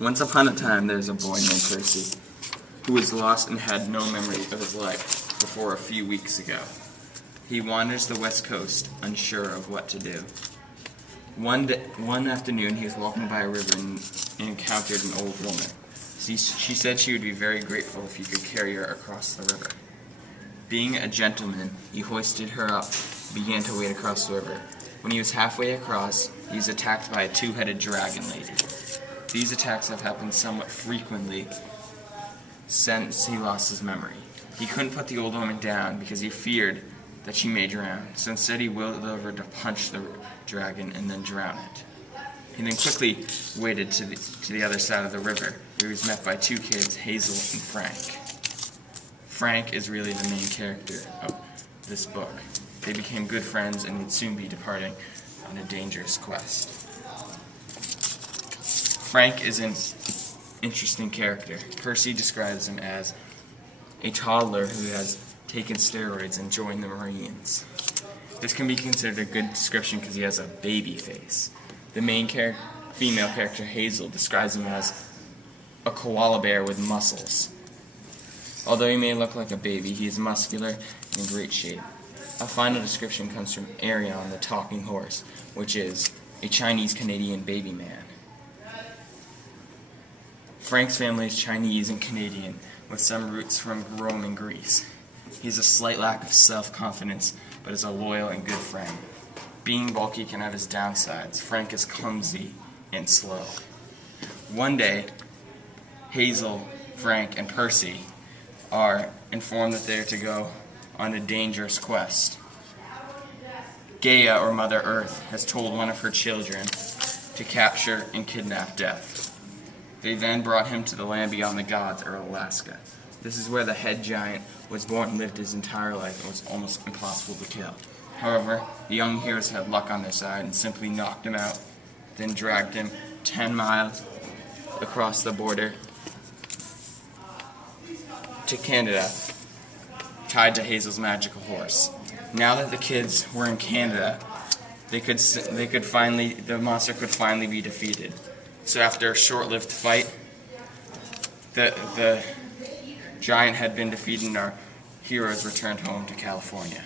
Once upon a time, there was a boy named Percy who was lost and had no memory of his life before a few weeks ago. He wanders the west coast, unsure of what to do. One afternoon, he was walking by a river and encountered an old woman. She said she would be very grateful if he could carry her across the river. Being a gentleman, he hoisted her up and began to wade across the river. When he was halfway across, he was attacked by a two-headed dragon lady. These attacks have happened somewhat frequently since he lost his memory. He couldn't put the old woman down because he feared that she may drown, so instead he willed over to punch the dragon and then drown it. He then quickly waded to the other side of the river, where he was met by two kids, Hazel and Frank. Frank is really the main character of this book. They became good friends and would soon be departing on a dangerous quest. Frank is an interesting character. Percy describes him as a toddler who has taken steroids and joined the Marines. This can be considered a good description because he has a baby face. The main female character, Hazel, describes him as a koala bear with muscles. Although he may look like a baby, he is muscular and in great shape. A final description comes from Arion, the talking horse, which is a Chinese-Canadian baby man. Frank's family is Chinese and Canadian, with some roots from Rome and Greece. He has a slight lack of self-confidence, but is a loyal and good friend. Being bulky can have his downsides. Frank is clumsy and slow. One day, Hazel, Frank, and Percy are informed that they are to go on a dangerous quest. Gaia, or Mother Earth, has told one of her children to capture and kidnap Death. They then brought him to the land beyond the gods, or Alaska. This is where the head giant was born and lived his entire life and was almost impossible to kill. However, the young heroes had luck on their side and simply knocked him out, then dragged him 10 miles across the border to Canada, tied to Hazel's magical horse. Now that the kids were in Canada, the monster could finally be defeated. So after a short-lived fight, the giant had been defeated and our heroes returned home to California.